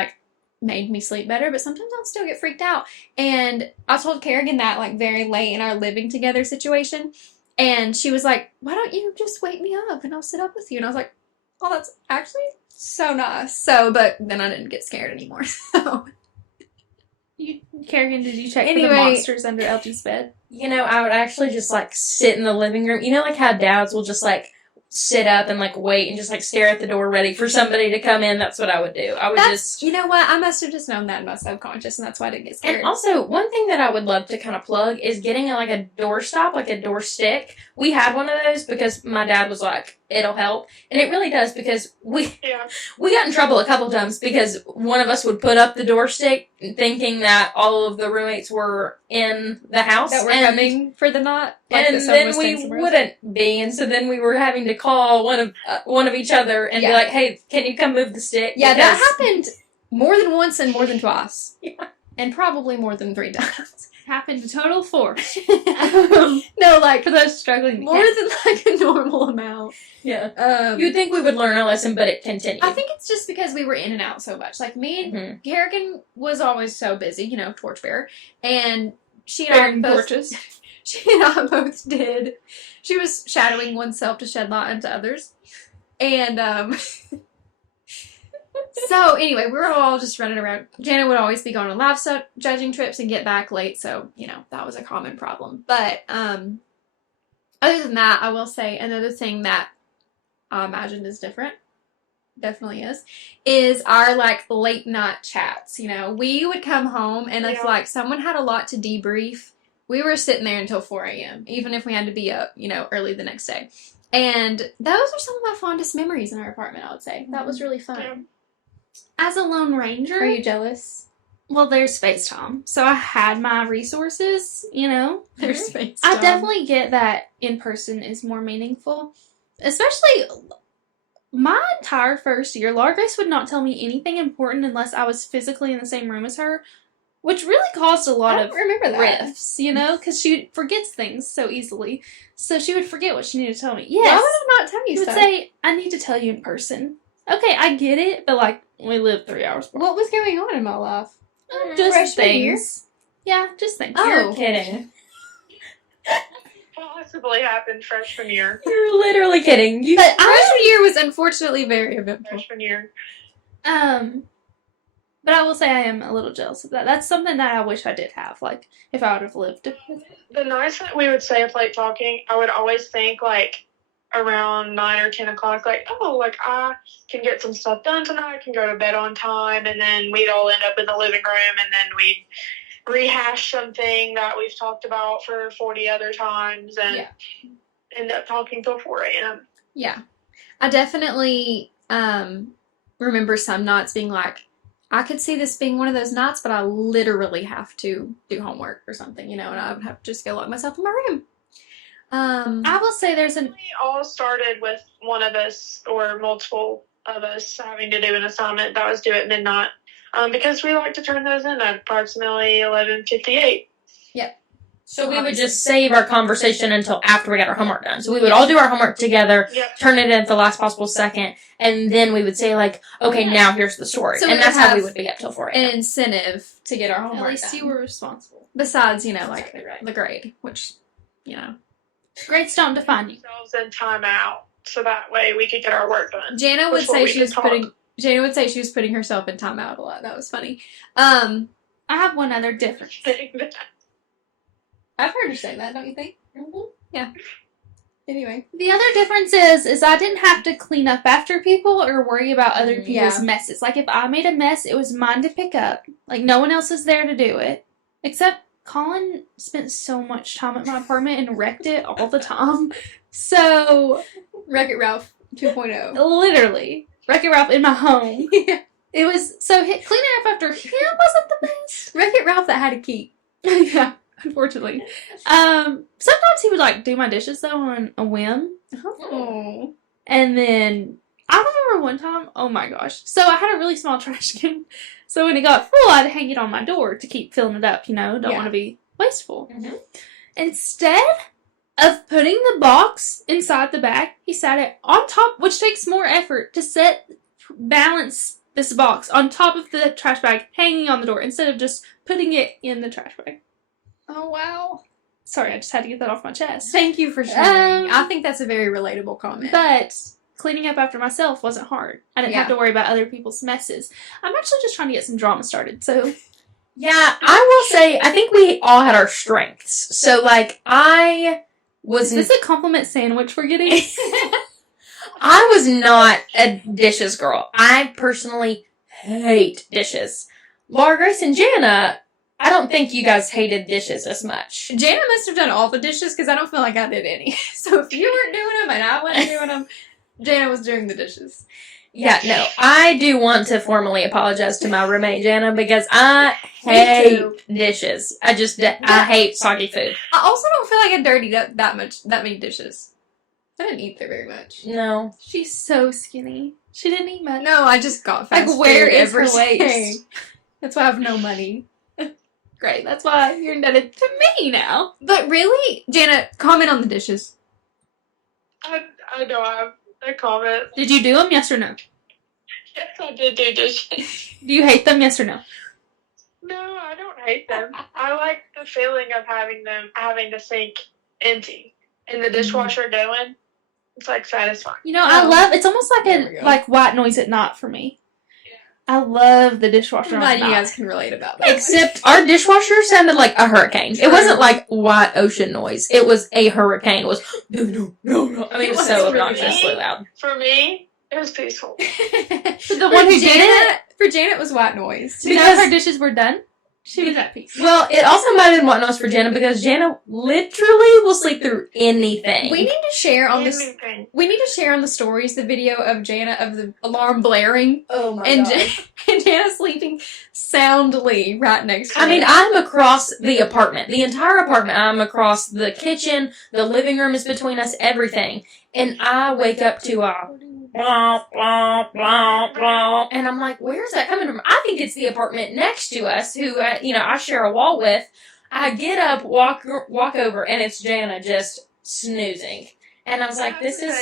made me sleep better, but sometimes I'll still get freaked out. And I told Carragan that like very late in our living together situation, and she was like, "Why don't you just wake me up and I'll sit up with you?" And I was like, "Oh, that's actually so nice." So, but then I didn't get scared anymore. So, Kerrigan, did you check for Anyway. the monsters under LG's bed? You know, I would actually just, like, sit in the living room. You know, like, how dads will just, like, sit up and, like, wait and just, like, stare at the door ready for somebody to come in? That's what I would do. I would just... you know what? I must have just known that in my subconscious, and that's why I didn't get scared. And also, one thing that I would love to kind of plug is getting, like, a door stop, like a door stick. We had one of those because my dad was like, it'll help. And it really does, because we got in trouble a couple times because one of us would put up the door stick thinking that all of the roommates were in the house. that we're coming for the knot. Like And that someone then was we staying somewhere else. wouldn't be, and so then we were having to call one of each other and be Yeah. like, "Hey, can you come move the stick?" Yeah, that Because- happened more than once and more than twice. Yeah. And probably more than 3 times. Happened a total of 4. No, like, For those struggling to more count. than like a normal amount. Yeah. You'd think we would learn our lesson, but it continued. I think it's just because we were in and out so much. Like, me and Mhm. Carrigan was always so busy, you know, torchbearer. And she and Bearing I both, torches. she and I both did. She was shadowing oneself to shed light onto others. And, so anyway, we were all just running around. Jana would always be going on livestock judging trips and get back late, so you know that was a common problem. But other than that, I will say another thing that I imagine is different, definitely is our like late night chats. You know, we would come home and if Yeah. like someone had a lot to debrief, we were sitting there until 4 a.m. even if we had to be up, you know, early the next day. And those are some of my fondest memories in our apartment. I would say that was really fun. Yeah. As a Lone Ranger, Are you jealous? well, there's FaceTime. So I had my resources, you know. There's space. I definitely get that in person is more meaningful. Especially my entire first year, Laura Grace would not tell me anything important unless I was physically in the same room as her, which really caused a lot I of don't remember that. riffs, you know, because she forgets things so easily. So she would forget what she needed to tell me. Why Yes. would I not tell you She would so? say, I need to tell you in person. Okay, I get it, but like, we live 3 hours apart. What was going on in my life? Just freshman things. Yeah, just things. Oh. You're kidding. Possibly happened freshman year. You're literally kidding. You But freshman year was unfortunately very eventful. Freshman year. But I will say I am a little jealous of that. That's something that I wish I did have, like, if I would have lived it. The nights that we would stay up late talking, I would always think like around 9 or 10 o'clock, like, oh, like I can get some stuff done tonight, I can go to bed on time, and then we'd all end up in the living room, and then we'd rehash something that we've talked about for 40 other times, and Yeah. end up talking till 4 a.m. Yeah. I definitely remember some nights being like, I could see this being one of those nights, but I literally have to do homework or something, you know, and I would have to just go lock myself in my room. I will say there's an... We all started with one of us or multiple of us having to do an assignment that was due at midnight, because we like to turn those in at approximately 11:58. So we would just save our conversation until after we got our homework done. So we would all do our homework together, Yep. turn it in at the last possible second, and then we would say like, okay, now here's the story. So we and that's would how we have would be up till 4 an a.m. incentive to get our At homework least done. you were responsible. Besides, you know, like Exactly right. the grade, which, you know. Grades don't define you. Ourselves in timeout, so that way we could get our work done. Jana would Before say we she could was talk. putting herself in timeout a lot. That was funny. I have one other difference. I've heard her say that, don't you think? Mm-hmm. Yeah. Anyway. The other difference is I didn't have to clean up after people or worry about other people's Yeah. messes. Like, if I made a mess, it was mine to pick up. Like, no one else is there to do it. Except Colin spent so much time at my apartment and wrecked it all the time. So, Wreck-It Ralph 2.0. literally, Wreck-It Ralph in my home. It was, so cleaning up after him wasn't the best. Wreck-It Ralph that had a key. Yeah, unfortunately. Sometimes he would, like, do my dishes, though, on a whim. Oh. And then I remember one time, oh my gosh. So I had a really small trash can. So when it got full, I'd hang it on my door to keep filling it up, you know, don't Yeah. want to be wasteful. Mhm. Instead of putting the box inside the bag, he sat it on top, which takes more effort to balance this box on top of the trash bag hanging on the door instead of just putting it in the trash bag. Oh, wow. Sorry, I just had to get that off my chest. Thank you for sharing. I think that's a very relatable comment. But cleaning up after myself wasn't hard. I didn't have Yeah. to worry about other people's messes. I'm actually just trying to get some drama started, so... Yeah, I will say, I think we all had our strengths. So, like, Is this a compliment sandwich we're getting? I was not a dishes girl. I personally hate dishes. Laura Grace and Jana, I don't think you guys hated dishes as much. Jana must have done all the dishes because I don't feel like I did any. So if you weren't doing them and I wasn't doing them, Jana was doing the dishes. Yeah, no, I do want to formally apologize to my roommate Jana because I hate dishes. I hate soggy food. I also don't feel like I dirtied up that many dishes. I didn't eat there very much. No. She's so skinny. She didn't eat much. No, I just got fast Like, where food is her every waist? day. That's why I have no money. Great, that's why you're indebted to me now. But really, Jana, comment on the dishes. I don't have a comment. Did you do them, yes or no? Yes, I did do dishes. Do you hate them, yes or no? No, I don't hate them. I like the feeling of having the sink empty and the dishwasher going. It's like satisfying. You know, I love, it's almost like There we a, go. like white noise at night for me. Yeah. I love the dishwasher I'm on glad you night. guys can relate about that. Except our dishwasher sounded like a hurricane. It wasn't like white ocean noise. It was a hurricane. It was, no. I mean, it was so Really? obnoxiously loud. For me, it was peaceful. The one who did it, for Jana, it was white noise. to know her dishes were done, she was at peace. Well, it also might have been white noise for Jana because Jana literally will sleep through anything. We need to share on this. Anything. We need to share on the stories the video of Jana of the alarm blaring Oh my and, god. and Jana sleeping soundly right next to I mean, me. I'm across the apartment. The entire apartment. I'm across the kitchen. The living room is between us, everything. And I wake up to a blah, blah, blah, blah. And I'm like, where's that coming from? I think it's the apartment next to us who, I share a wall with. I get up, walk over, and it's Jana just snoozing. And I was like, this is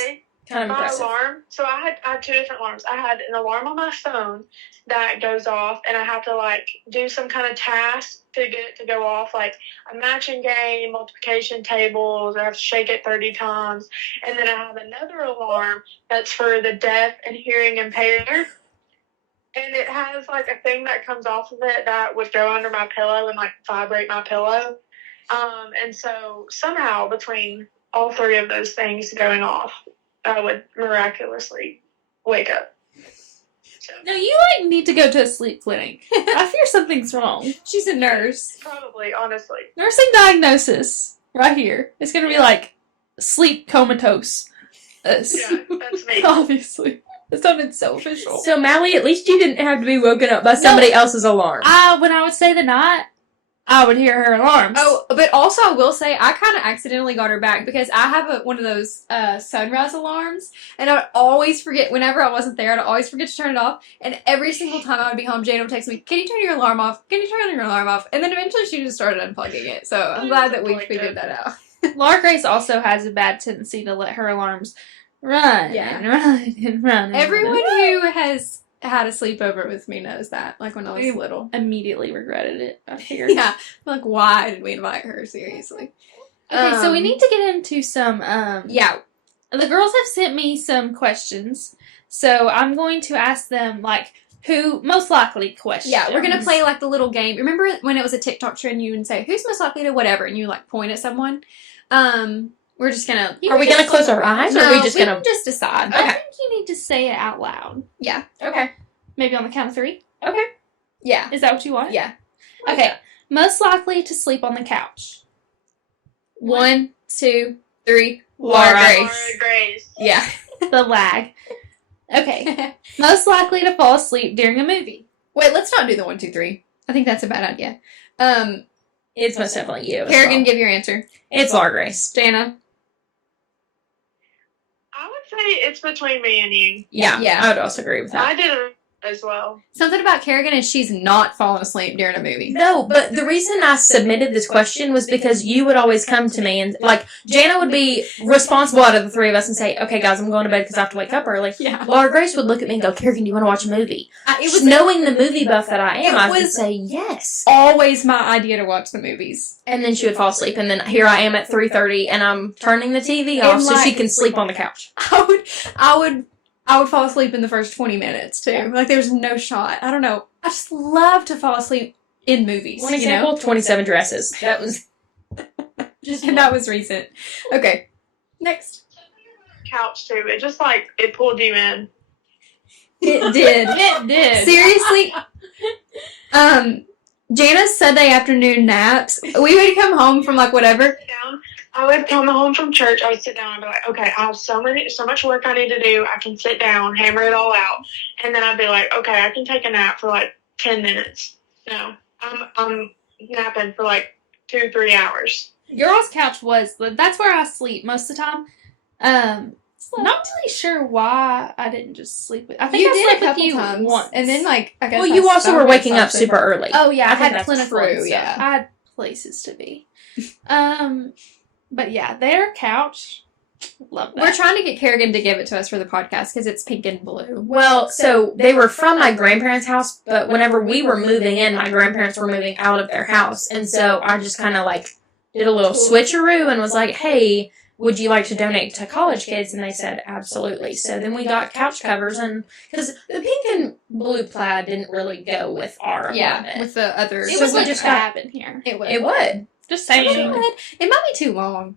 kind of My impressive. alarm. So I had two different alarms. I had an alarm on my phone that goes off, and I have to like do some kind of task to get it to go off, like a matching game, multiplication tables. I have to shake it 30 times, and then I have another alarm that's for the deaf and hearing impaired. And it has like a thing that comes off of it that would go under my pillow and like vibrate my pillow. And so somehow between all three of those things going off, I would miraculously wake up. So, No, you like need to go to a sleep clinic. I fear something's wrong. She's a nurse. probably, honestly. Nursing diagnosis right here. It's gonna be like sleep comatose. Yeah, that's me. Obviously. It sounded so official. So, Mally, at least you didn't have to be woken up by somebody else's alarm. When I would say the night, I would hear her alarms. Oh, but also I will say I kind of accidentally got her back because I have one of those sunrise alarms, and I would always forget whenever I wasn't there. I'd always forget to turn it off, and every single time I would be home, Jane would text me, "Can you turn your alarm off? Can you turn your alarm off?" And then eventually she just started unplugging it. So I'm glad that we figured that out. Laura Grace also has a bad tendency to let her alarms run Yeah. and run and run. And Everyone run. who has had a sleepover with me knows that. Like when I was little. Immediately regretted it. I figured. Yeah. Like, why did we invite her? Seriously. Okay, so we need to get into some. Yeah. The girls have sent me some questions, so I'm going to ask them like who most likely questions. Yeah, we're gonna play like the little game. Remember when it was a TikTok trend? You would say, "Who's most likely to whatever," and you like point at someone. We're just gonna. Are we going to close our eyes, or are we just going can to... just decide? I Okay. think you need to say it out loud. Yeah. Okay. Maybe on the count of 3. Okay. Yeah. Is that what you want? Yeah. Okay. Most likely to sleep on the couch. 1, 2, 3. Laura. Laura Grace. Yeah. The lag. Okay. Most likely to fall asleep during a movie. Wait, let's not do the 1, 2, 3. I think that's a bad idea. It's most definitely you. as Carragan, well. give your answer. It's Laura Grace. Jana. I would say it's between me and you. Yeah. Yeah. I would also agree with that. I did as well. Something about Carragan is she's not falling asleep during a movie. No, but the reason I submitted this question was because you would always come to me and, like, Jana would be responsible out of the three of us and say, okay, guys, I'm going to bed because I have to wake up early. Yeah. Laura Grace would look at me and go, Carragan, do you want to watch a movie? It was Knowing the movie buff that I am, It I would was- say yes. always my idea to watch the movies. And then she would fall asleep, and then here I am at 3:30, and I'm turning the TV off so she can sleep on the couch. I would fall asleep in the first 20 minutes, too. Yeah. Like, there's no shot. I don't know. I just love to fall asleep in movies, One example, you know? 27 Dresses. That was... And that was recent. Okay. Next. Couch too. It just like it pulled you in. It did. It did. Seriously. Jana's Sunday afternoon naps, we would come home from, like, whatever. Down. I would come home from church. I would sit down and be like, okay, I have so much work I need to do. I can sit down, hammer it all out, and then I'd be like, okay, I can take a nap for like 10 minutes. No, I'm napping for like 2-3 hours. Girls' couch that's where I sleep most of the time. Not really sure why I didn't just sleep with. I think You I did slept a couple with you times. once, And then, like, I guess Well, you I also were started waking up something. super early. oh yeah, I I think had that's plentiful true, and stuff. yeah. I had places to be. But yeah, their couch, love that. We're trying to get Carragan to give it to us for the podcast because it's pink and blue. Well, so they were from my grandparents' house, but whenever we were moving in, my grandparents were moving out of their house. And so I just kind of, like, did a little switcheroo and was like, hey, would you like to donate to college kids? And they said, absolutely. So then we got couch covers, and because the pink and blue plaid didn't really go with our apartment. with the other. it so was we like just fab in here. It would. It would. Just It saying. would. It might be too long.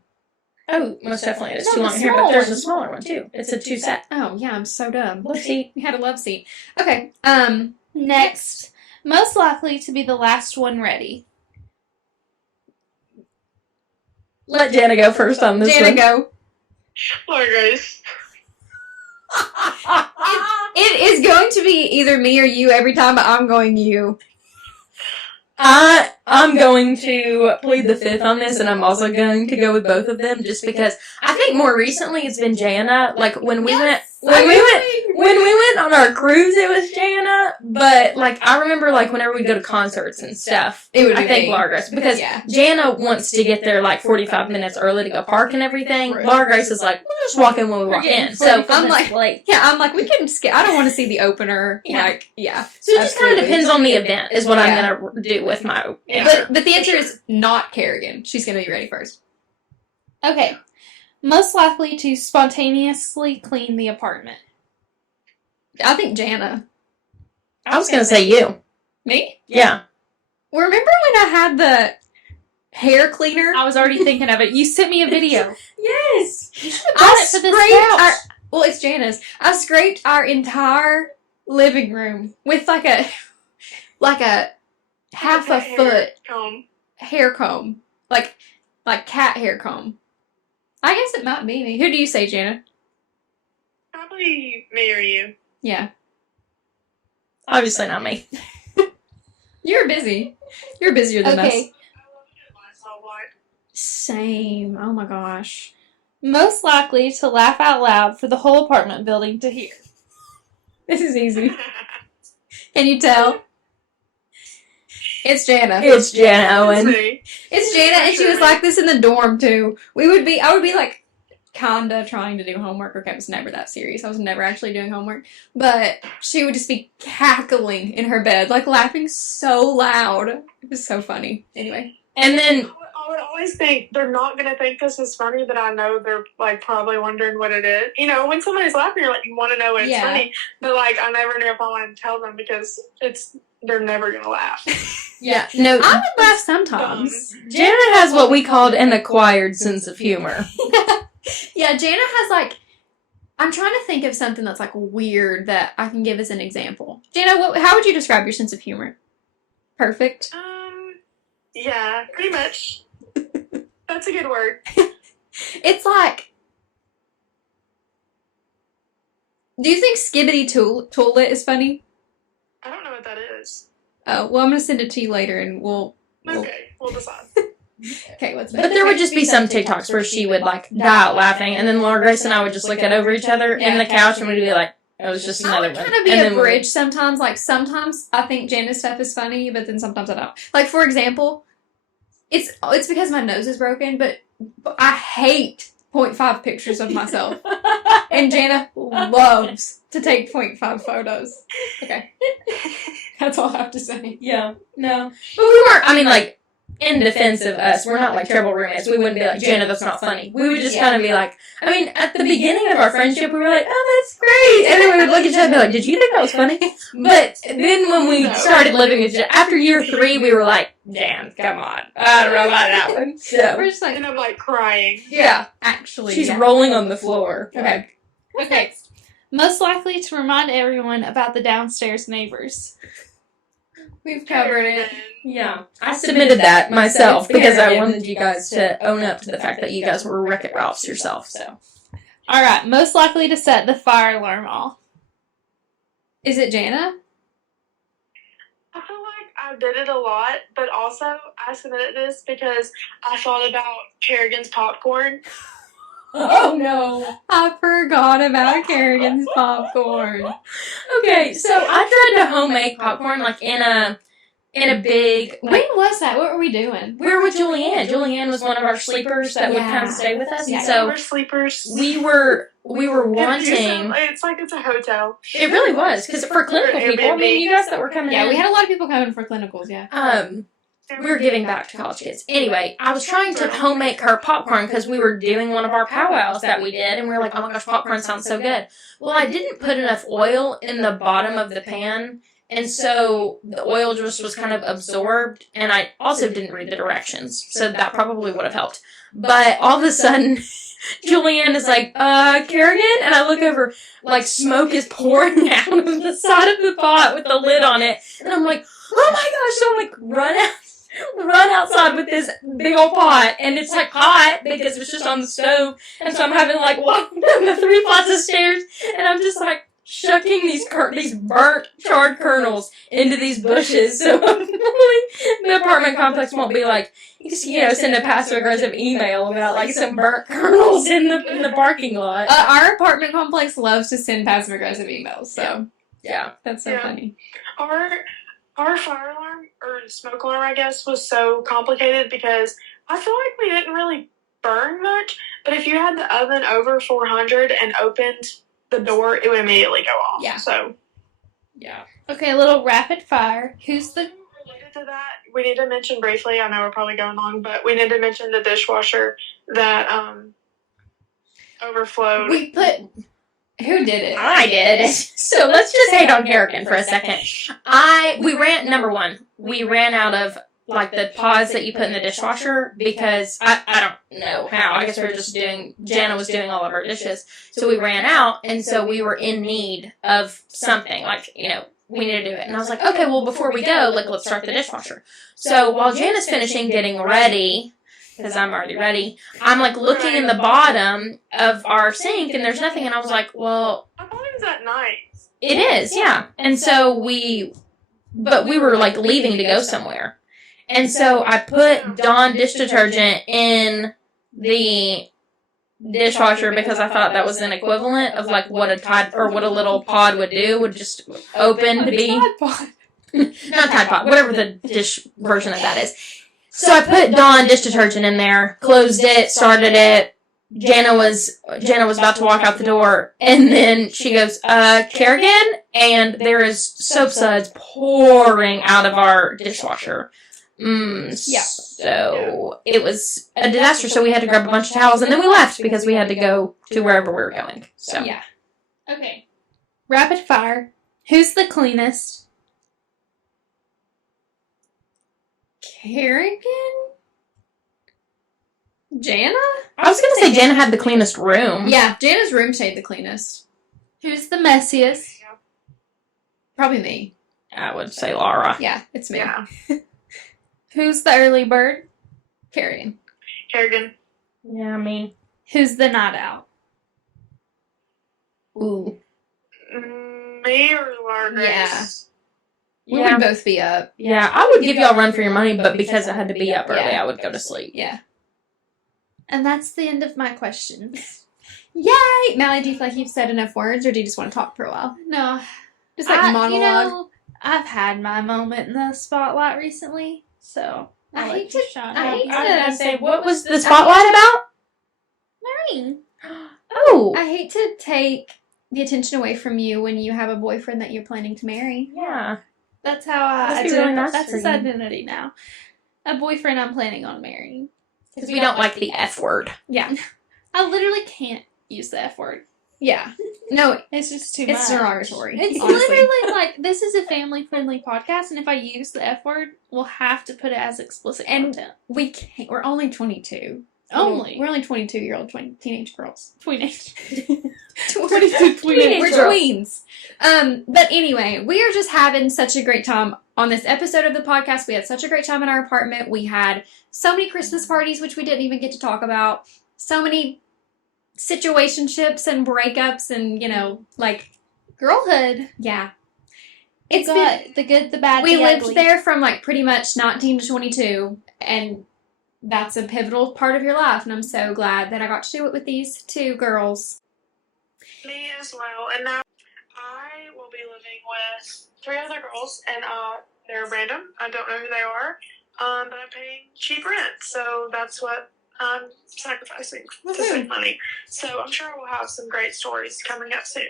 Oh, most definitely. It's No, too the long here, but small there's a one. smaller one, too. It's a 2-set. Oh, yeah, I'm so dumb. Love seat. We had a love seat. Okay, Next, most likely to be the last one ready. Let Jana go first on this Jana, one. go. Laura Grace. It is going to be either me or you every time, but I'm going you. I'm going to plead the fifth on this, and I'm also going to go with both of them, just because I think more recently it's been Jana. Like when we went on our cruise, it was Jana. But like I remember, like whenever we go to concerts and stuff, It would be I think me. Laura Grace, because Yeah. Jana wants to get there like 45 minutes early to go park and everything. Right. Laura Grace is like, we'll just walk in when we walk in. So I'm like, late. yeah, I'm like, we can skip. I don't want to see the opener. Yeah. Like, yeah. So it just kind of absolutely. depends on the event, is what Yeah. I'm gonna do with my. But the answer is not Carragan. She's going to be ready first. Okay. Most likely to spontaneously clean the apartment. I think Jana. I was gonna say you. Me? Yeah. Remember when I had the hair cleaner? I was already thinking of it. You sent me a video. Yes. bought it for this couch. Well, it's Jana's. I scraped our entire living room with like a half a foot hair comb, like cat hair comb. I guess it might be me. Who do you say, Jana? Probably me or you. Yeah, Obviously not me. you're busy. You're busier than us. Okay. Same. Oh my gosh. Most likely to laugh out loud for the whole apartment building to hear. This is easy. Can you tell? It's Jana. It's Jana Owen. me. It's Jana, and she was like this in the dorm too. I would be like kinda trying to do homework. Okay, it was never that serious. I was never actually doing homework. But she would just be cackling in her bed, like laughing so loud. It was so funny. Anyway. And then I would always think they're not going to think this is funny, but I know they're like probably wondering what it is. You know, when somebody's laughing, you're like, you want to know it's Yeah. funny, but like I never knew if I wanted to tell them because they're never going to laugh. Yeah. no, I would laugh sometimes. Jana has what we called an acquired sense of humor. Yeah, Jana has like I'm trying to think of something that's like weird that I can give as an example. Jana, how would you describe your sense of humor? Perfect. Yeah, pretty much. That's a good word. It's like, do you think Skibbity Toilet is funny? I don't know what that is. Oh, well, I'm going to send it to you later and we'll Okay, we'll decide. okay, what's But there would just be some TikToks where she would like die out laughing, and then Laura Grace and I would just look at over each other in the couch and we'd be like, It was just I another would one. kind of be And a then we- bridge sometimes. Like, sometimes I think Jana's stuff is funny, but then sometimes I don't. Like, for example, it's because my nose is broken, but I hate 0.5 pictures of myself. And Jana loves to take 0.5 photos. Okay. That's all I have to say. Yeah, no. But we weren't, I mean, like, in defense of us, we're not like terrible roommates. We wouldn't be like, Jana, that's not funny. We would just kind of be like, I mean, at the beginning of our friendship, we were like, oh, that's great. And then we would look at each other and be like, did you think that was funny? But then when we started living with each other, after year 3, we were like, Jan, come on. I don't know about that one. So, We're just like, And I'm like crying. yeah, actually. she's yeah. rolling on the floor. Okay. Okay. Most likely to remind everyone about the downstairs neighbors. We've covered it. Yeah, I submitted that myself because I wanted you guys to own up to the fact that you guys were Wreck-It Ralphs yourself. So, All right. Most likely to set the fire alarm off. Is it Jana? I feel like I did it a lot, but also I submitted this because I thought about Carragan's popcorn. oh no. I forgot about Carragan's popcorn. Okay, so I tried to homemade popcorn like in a big. When was that? What were we doing? We were with Julianne. Julianne was one of our sleepers that would kind of stay with us, Yeah. and so We're sleepers. we were wanting. It's like it's a hotel. It really was because for clinical people, I mean, you guys that were coming Yeah, in, we had a lot of people coming for clinicals, yeah. we were giving back to college kids. Anyway, I was trying to homemade her popcorn because we were doing one of our powwows that we did, and we were like, oh my gosh, popcorn sounds so good. Well, I didn't put enough oil in the bottom of the pan, and so the oil just was kind of absorbed, and I also didn't read the directions, so that probably would have helped. But all of a sudden, Julianne is like, Carragan? And I look over, like, smoke is pouring out of the side of the pot with the lid on it, and I'm like, oh my gosh, so I'm like, run outside with this big old pot, and it's like hot because it's just on the stove, and so I'm having to like walk down the 3 flights of stairs, and I'm just like shucking these burnt charred kernels into these bushes, so the apartment complex won't be like, send a passive aggressive email about like some burnt kernels in the parking lot. Our apartment complex loves to send passive aggressive emails, so Yeah. that's so funny. Our fire alarm, or smoke alarm, I guess, was so complicated because I feel like we didn't really burn much, but if you had the oven over 400 and opened the door, it would immediately go off. Yeah. So, Yeah. Okay, a little rapid fire. Who's the related to that, we need to mention briefly, I know we're probably going long, but we need to mention the dishwasher that overflowed. Who did it? I did. So let's just hate on Carragan for a second. We ran out of like the pods that you put in the dishwasher because I don't know how. I guess we were just Jana was doing all of our dishes. So we ran out, and so we were in need of something, like, we need to do it. And I was like, okay, well, before we go, like, let's start the dishwasher. So while Jana's finishing getting ready, because I'm already ready, I'm like looking in the bottom of our sink, and there's nothing, and I was like, well, I thought it was at night. it is, yeah. And so we were like leaving to go somewhere. And so I put Dawn dish detergent in the dishwasher because I thought that was an equivalent of like what a Tide or what a little pod would do, would just open to be not Tide Pod, whatever the dish version of that is. So I put Dawn dish detergent in there, closed it, started it. Jana was about to walk out the door, and then she goes, Carragan, and there is soap suds pouring out of our dishwasher. Yeah. So it was a disaster, so we had to grab a bunch of towels, and then we left because we had to go to wherever we were going. So Yeah. Okay. Rapid fire. Who's the cleanest? Carragan? Jana? I was going to say Jana had the cleanest room. Yeah, Jana's room stayed the cleanest. Who's the messiest? Probably me. I would say Laura. Yeah, it's me. Yeah. Who's the early bird? Carragan. Carragan. Yeah, I mean. Who's the night out? Ooh. Me or Laura Grace? Yeah. We Yeah. would both be up. Yeah, I would give y'all a run for your money, but because I had to be up early, I would go to sleep. Yeah. And that's the end of my questions. Yay! Mallie, do you feel like you've said enough words, or do you just want to talk for a while? No. Just like monologue. You know, I've had my moment in the spotlight recently, so I I'll hate let you to- shine. I hate I was to gonna say, what was the spotlight about? Marine. Oh. I hate to take the attention away from you when you have a boyfriend that you're planning to marry. Yeah. That's how I Must be really nice that's for his you. identity now. A boyfriend I'm planning on marrying. Because we don't like the F word. Yeah. I literally can't use the F word. Yeah. No, It's just too much. it's derogatory. It's honestly. literally like, this is a family-friendly podcast, and if I use the F word, we'll have to put it as explicit And content. we can't. We're only 22. Only. We're only 22-year-old teenage girls. Teenage. 22 teenage We're girls. tweens. But anyway, we are just having such a great time on this episode of the podcast. We had such a great time in our apartment. We had so many Christmas parties, which we didn't even get to talk about. So many situationships and breakups and, like, Girlhood. yeah. It's got the good, the bad, We the lived ugly. there from, like, pretty much 19 to 22, and that's a pivotal part of your life, and I'm so glad that I got to do it with these two girls. Me as well. And now I will be living with 3 other girls, and they're random. I don't know who they are, but I'm paying cheap rent, so that's what I'm sacrificing to save money. So I'm sure we'll have some great stories coming up soon.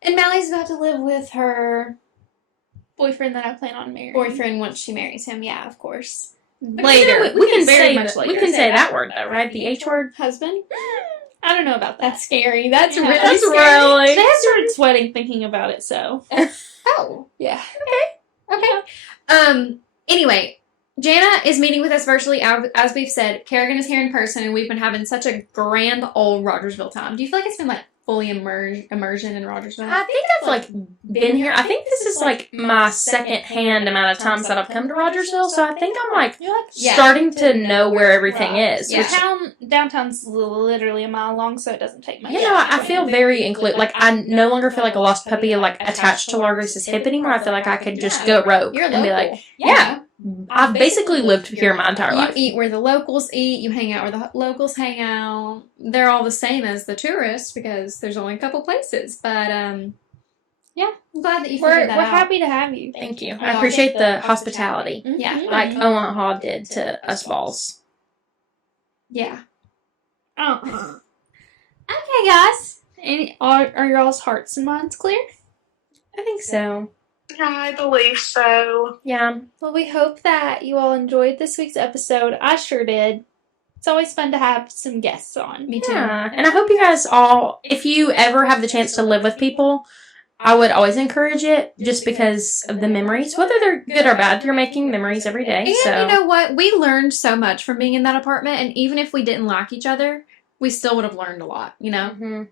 And Mallie's about to live with her boyfriend that I plan on marrying. boyfriend once she marries him, yeah, of course. Later. We can say very that- much later. We can say that word though, right? The H word. Husband? I don't know about that. That's scary. That's Yeah, really That's scary. really. Today I started sweating thinking about it, so. Oh, yeah. Okay. Anyway, Jana is meeting with us virtually, as we've said. Carragan is here in person, and we've been having such a grand old Rogersville time. Do you feel like it's been, like, fully immersion in Rogersville? I think I've like been here. I think this is like my second hand amount of times that I've come to Rogersville, so I think I'm like Yeah. starting to know where everything is. Yeah. Which, Downtown's literally a mile long, so it doesn't take much. you know, I feel very included. Like I no longer feel like a lost puppy, like attached to Largrace's hip anymore. I feel like I could just go rogue You're and be local. like, yeah, I've basically lived here my entire You life. eat where the locals eat. You hang out where the locals hang out. They're all the same as the tourists because there's only a couple places. But yeah, I'm glad that you We're figured that out. happy to have you. Thank you. I Well, appreciate the hospitality, Yeah, like Owen Hall did to us balls. yeah. Okay, guys. Are y'all's hearts and minds clear? I think so. I believe so. Yeah. Well, we hope that you all enjoyed this week's episode. I sure did. It's always fun to have some guests on. Me too. Yeah, and I hope you guys all, if you ever have the chance to live with people, I would always encourage it just because of the memories, whether they're good or bad. You're making memories every day. And So you know what? We learned so much from being in that apartment, and even if we didn't like each other, we still would have learned a lot, you know? Mhm.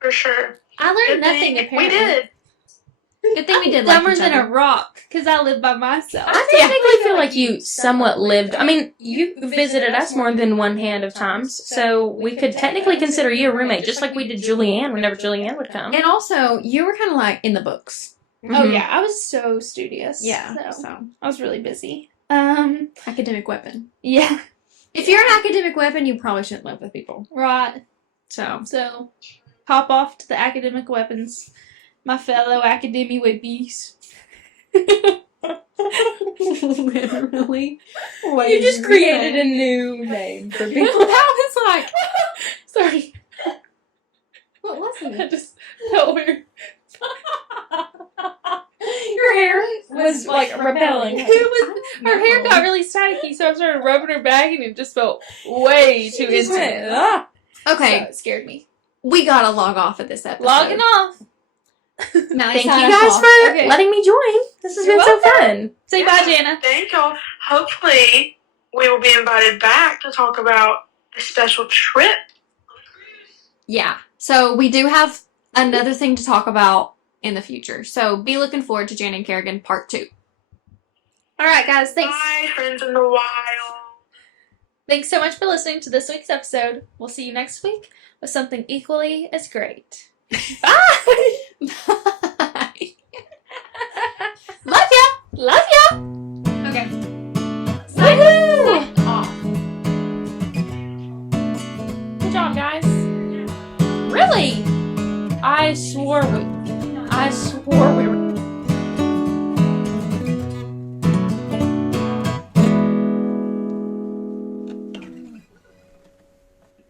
For sure. I learned Good nothing, thing apparently. We did. Good thing we did like Dumber each than other. a rock, because I live by myself. I technically feel like you somewhat lived. I mean, you visited us more than one hand of times, so we could technically consider you a roommate, just like we did Julianne whenever Julianne would come. And also, you were kind of like in the books. Oh, Mhm. yeah. I was so studious. Yeah. So, So, I was really busy. academic weapon. Yeah. If you're an academic weapon, you probably shouldn't live with people. Right. So, So, hop off to the academic weapons, my fellow academy weebies. literally. You just created a new name for people. That was like, Sorry. what was I it? just felt weird. Your hair was like repelling. Her hair got really staticky, so I started rubbing her back, and it just felt way too Just went, intense. "Ah." Okay, So it scared me. we gotta log off at this episode. Logging off. Mallie, Thank you sign us guys off. for Okay. letting me join. This has You're been so fun. Say bye, Jana. Thank y'all. Hopefully, we will be invited back to talk about a special trip. Yeah. So we do have another thing to talk about in the future. So be looking forward to Jana and Carragan Part 2. All right, guys. Thanks. Bye, friends in the wild. Thanks so much for listening to this week's episode. We'll see you next week with something equally as great. Bye! Love ya. Love ya. Okay. Woohoo! Off. Good job, guys. I swore we